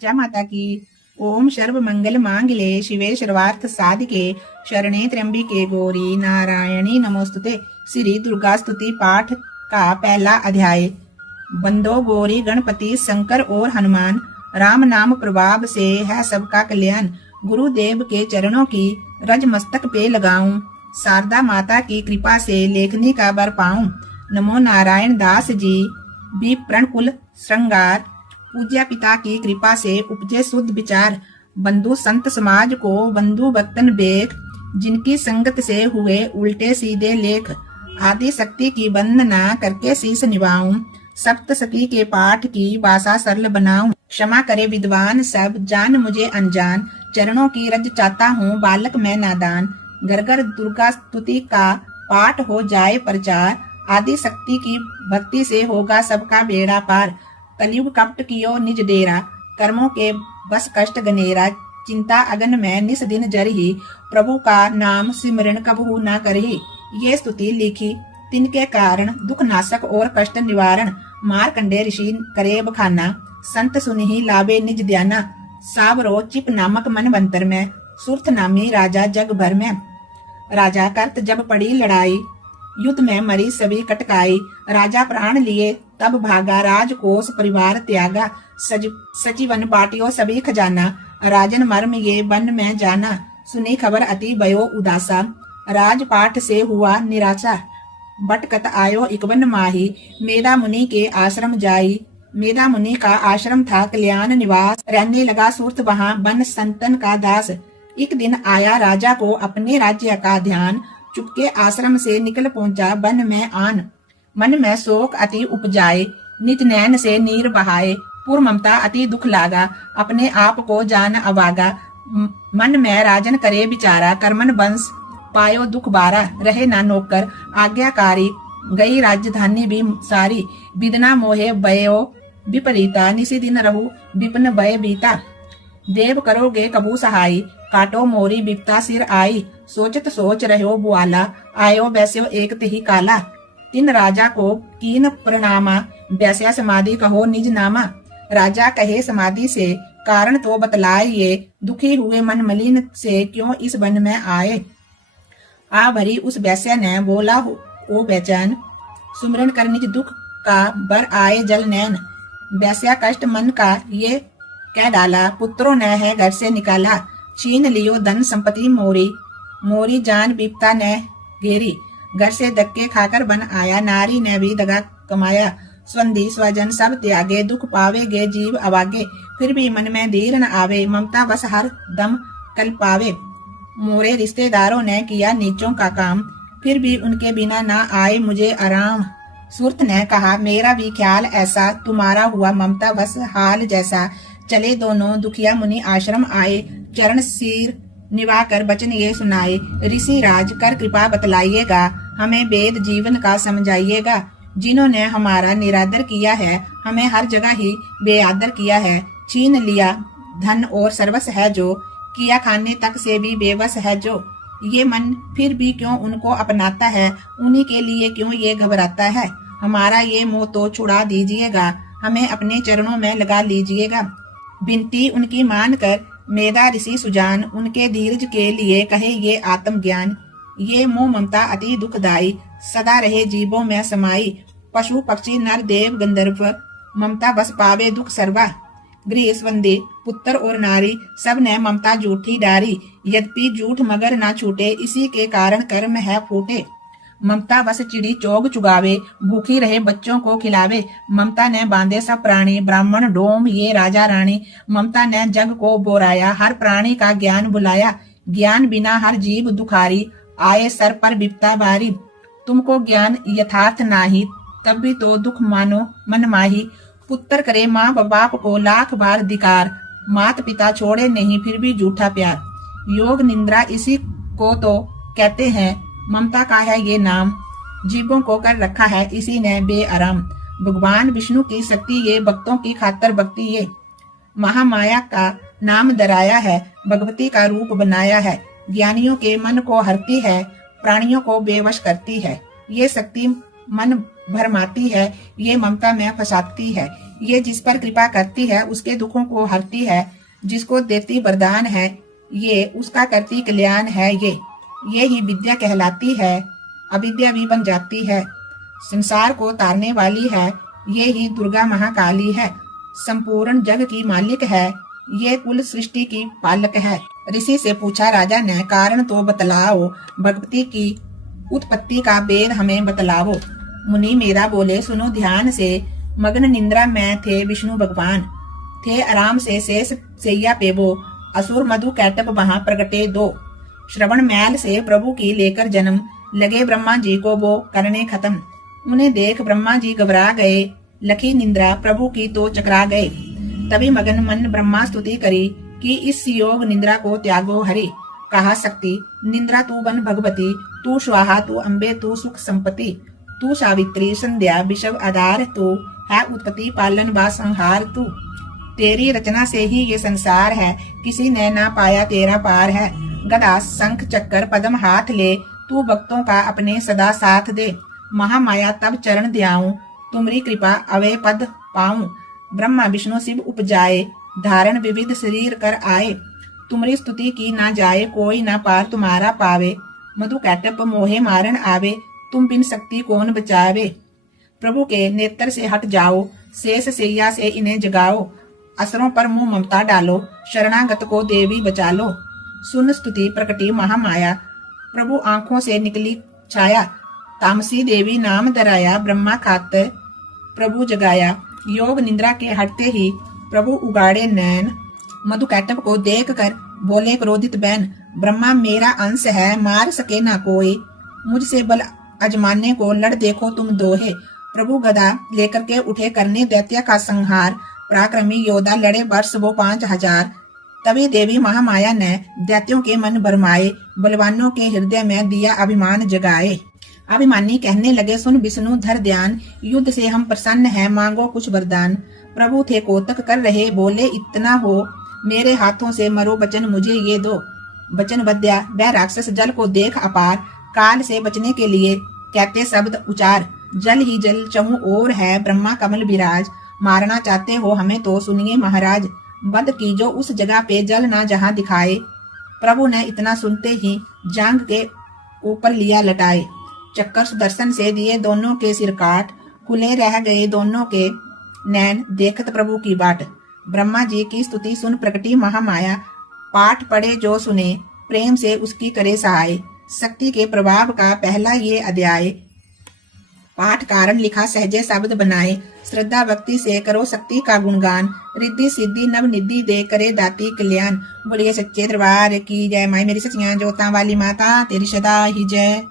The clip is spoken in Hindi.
जय माता की। ओम सर्व मंगल मांगले शिवे सर्वार्थ साधिके शरणे त्र्यंबिके गौरी नारायणी नमोस्तुते। श्री दुर्गा स्तुति पाठ का पहला अध्याय। बंदो गौरी गणपति शंकर और हनुमान, राम नाम प्रभाव से है सबका कल्याण। गुरुदेव के चरणों की रज मस्तक पे लगाऊं, शारदा माता की कृपा से लेखनी का बर पाऊं। नमो नारायण दास जी भी प्रणकुल श्रृंगार, पूज्य पिता की कृपा से उपजे शुद्ध विचार। बंधु संत समाज को बंधु भक्तन बेख, जिनकी संगत से हुए उल्टे सीधे लेख। आदि शक्ति की वंदना करके शीश निभाऊं, सप्त सती के पाठ की भाषा सरल बनाऊं। क्षमा करे विद्वान सब, जान मुझे अनजान, चरणों की रज चाहता हूँ बालक मैं नादान। घर घर दुर्गा स्तुति का पाठ हो जाए प्रचार, आदि शक्ति की भक्ति से होगा सबका बेड़ा पार। कलयुग कपट कियो निज डेरा, कर्मों के बस कष्ट गनेरा। चिंता अगन में निस दिन जरही, प्रभु का नाम सिमरन कबहू न करही। ये स्तुति लिखी तिनके कारण, दुख नाशक और कष्ट निवारण। मारकंडे ऋषि करे बखाना, संत सुनहि लावे निज ध्याना। सावरो चिप नामक मनवंतर में, सुरथ नामी राजा जग भर में। राजा करत जब पड़ी लड़ाई, युद्ध में मरी सभी कटकाई। राजा प्राण लिए तब भागा, राजकोष परिवार त्यागा। सजीवन बाटियो सभी खजाना, राजन मर्म ये वन में जाना। सुनी खबर अति भयो उदासा, राजपाठ से हुआ निराशा। बटकत आयो इकवन माही, मेधा मुनि के आश्रम जाई। मेधा मुनि का आश्रम था कल्याण निवास, रहने लगा सुरत वहाँ बन संतन का दास। एक दिन आया राजा को अपने राज्य का ध्यान, चुपके आश्रम से निकल पहुंचा वन में आन। मन में शोक अति उपजाए, नित नैन से नीर बहाए। पूर्व ममता अति दुख लागा, अपने आप को जान अभागा। मन में राजन करे विचारा, कर्मन वंश पायो दुख बारा। रहे ना नौकर आज्ञाकारी, गई राजधानी भी सारी। बिदना मोहे भयो विपरीता, निसी दिन रहू विपन भय बीता। देव करोगे कबू सहाई, काटो मोरी बिपता सिर आई। सोचत सोच रहो बुआला, आयो वैस्यो एक तिही काला। तीन राजा को कीन प्रणामा, वैस्या समाधि कहो निज नामा। राजा कहे समाधि से, कारण तो बतलाए ये। दुखी हुए मन मलिन से क्यों इस वन में आए। आ भरी उस वैस्या ने बोला ओ बेचैन, सुमरन कर निज दुख का बर आए जल नैन। वैस्या कष्ट मन का ये कह डाला, पुत्रों ने है घर से निकाला। छीन लियो धन संपत्ति मोरी, मोरी जान बिपता ने घेरी। घर से धक्के खाकर बन आया, नारी ने भी दगा कमाया। स्वंधी स्वजन सब त्यागे, दुख पावेगे जीव अभागे। फिर भी मन में धीर न आवे, ममता बस हर दम कल पावे। मोरे रिश्तेदारों ने किया नीचों का काम, फिर भी उनके बिना ना आए मुझे आराम। सुरत ने कहा मेरा भी ख्याल ऐसा, तुम्हारा हुआ ममता बस हाल जैसा। चले दोनों दुखिया मुनि आश्रम आए, चरण सिर निभा कर वचन ये सुनाए। ऋषि राज कर कृपा बतलाइएगा, हमें वेद जीवन का समझाइएगा। जिन्होंने हमारा निरादर किया है, हमें हर जगह ही बेआदर किया है। छीन लिया धन और सर्वस है जो, किया खाने तक से भी बेबस है जो। ये मन फिर भी क्यों उनको अपनाता है, उन्हीं के लिए क्यों ये घबराता है। हमारा ये मोह तो छुड़ा दीजिएगा, हमें अपने चरणों में लगा लीजिएगा। विनती उनकी मानकर मेधा ऋषि सुजान, उनके धीरज के लिए कहे ये आत्मज्ञान। ये मोह ममता अति दुखदाई, सदा रहे जीवों में समाई। पशु पक्षी नर देव गंधर्व, ममता बस पावे दुख सर्वा। गृह स्वंदे पुत्र और नारी, सब ने ममता झूठी डारी। यद्यपि झूठ मगर ना छूटे, इसी के कारण कर्म है फूटे। ममता बस चिड़ी चोग चुगावे, भूखी रहे बच्चों को खिलावे। ममता ने बांधे सब प्राणी, ब्राह्मण डोम ये राजा रानी। ममता ने जग को बोराया, हर प्राणी का ज्ञान बुलाया। ज्ञान बिना हर जीव दुखारी, आए सर पर विपता भारी। तुमको ज्ञान यथार्थ नाही, तब भी तो दुख मानो मन माही। पुत्र करे माँ बाप को लाख बार धिकार, मात पिता छोड़े नहीं फिर भी झूठा प्यार। योग निंद्रा इसी को तो कहते हैं, ममता का है ये नाम। जीवों को कर रखा है इसी ने बेआराम। भगवान विष्णु की शक्ति ये, भक्तों की खातर भक्ति ये। महामाया का नाम डराया है, भगवती का रूप बनाया है। ज्ञानियों के मन को हरती है, प्राणियों को बेवश करती है। ये शक्ति मन भरमाती है, ये ममता में फंसाती है। ये जिस पर कृपा करती है उसके दुखों को हरती है, जिसको देती वरदान है ये उसका करती कल्याण है ये ही विद्या कहलाती है, अविद्या भी बन जाती है। संसार को तारने वाली है ये ही दुर्गा महाकाली है, संपूर्ण जग की मालिक है ये कुल सृष्टि की पालक है। ऋषि से पूछा राजा ने, कारण तो बतलाओ, भगवती की उत्पत्ति का वेद हमें बतलाओ। मुनि मेरा बोले, सुनो ध्यान से, मग्न निंद्रा में थे विष्णु भगवान, थे आराम से शेष सैया पे वो, असुर मधु कैटप वहां प्रगटे दो। श्रवण मैल से प्रभु की लेकर जन्म, लगे ब्रह्मा जी को वो करने खत्म। उन्हें देख ब्रह्मा जी घबरा गए, लखी निंद्रा प्रभु की तो चकरा गए। तभी मगन मन ब्रह्मा स्तुति करी कि इस योग निंद्रा को त्यागो हरि। कहा शक्ति, निंद्रा तू बन भगवती, तू स्वाहा तू अम्बे तू सुख संपत्ति, तू सावित्री संध्या विषव आधार, तू है उत्पत्ति पालन व संहार। तू तेरी रचना से ही ये संसार है, किसी ने ना पाया तेरा पार है। गदा शंख चक्कर पद्म हाथ ले, तू भक्तों का अपने सदा साथ दे। महामाया तब चरण ध्याऊं, तुमरी कृपा अवे पद पाऊं। ब्रह्मा विष्णु शिव उपजाए, धारण विविध शरीर कर आए। तुमरी स्तुति की ना जाए, कोई ना पार तुम्हारा पावे। मधु कैटप मोहे मारन आवे, तुम बिन शक्ति कौन बचावे। प्रभु के नेत्र से हट जाओ, शेष सैया से इन्हें जगाओ। असरों पर मुंह ममता डालो, शरणागत को देवी बचा लो। सुन स्तुति प्रकटी महामाया, प्रभु आंखों से निकली छाया। तामसी देवी नाम धराया, ब्रह्मा खातर प्रभु जगाया। योग निंद्रा के हटते ही प्रभु उगाड़े नैन, मधु कैटप को देख कर बोले क्रोधित बैन, ब्रह्मा मेरा अंश है मार सके ना कोई, मुझसे बल अजमाने को लड़ देखो तुम दोहे। प्रभु गदा लेकर के उठे करने दैत्य का संहार, पराक्रमी योद्धा लड़े वर्ष वो 5000। तभी देवी महामाया ने दैत्यों के मन भरमाए, बलवानों के हृदय में दिया अभिमान जगाए। अभिमानी कहने लगे, सुन विष्णु धर ध्यान, युद्ध से हम प्रसन्न हैं, मांगो कुछ वरदान। प्रभु थे कोतक कर रहे, बोले इतना हो, मेरे हाथों से मरो बचन मुझे ये दो। बचन बद्या वह राक्षस जल को देख अपार, काल से बचने के लिए कहते शब्द उचार। जल ही जल चहु ओर है, ब्रह्मा कमल विराज, मारना चाहते हो हमें तो सुनिए महाराज। बंद की जो उस जगह पे जल ना जहां दिखाए। प्रभु ने इतना सुनते ही जांग के ऊपर लिया लटाए। चक्कर सुदर्शन से दिए दोनों के सिर काट, खुले रह गए दोनों के नैन देखत प्रभु की बाट। ब्रह्मा जी की स्तुति सुन प्रकटी महामाया, पाठ पढ़े जो सुने प्रेम से उसकी करे सहाय। शक्ति के प्रभाव का पहला ये अध्याय, पाठ कारण लिखा सहजे शब्द बनाए। श्रद्धा भक्ति से करो शक्ति का गुणगान, रिद्धि सिद्धि नव निधि दे करे दाती कल्याण। बोलिए सच्चे दरबार की जय। माई मेरी सचियां जोता वाली माता तेरी सदा ही जय।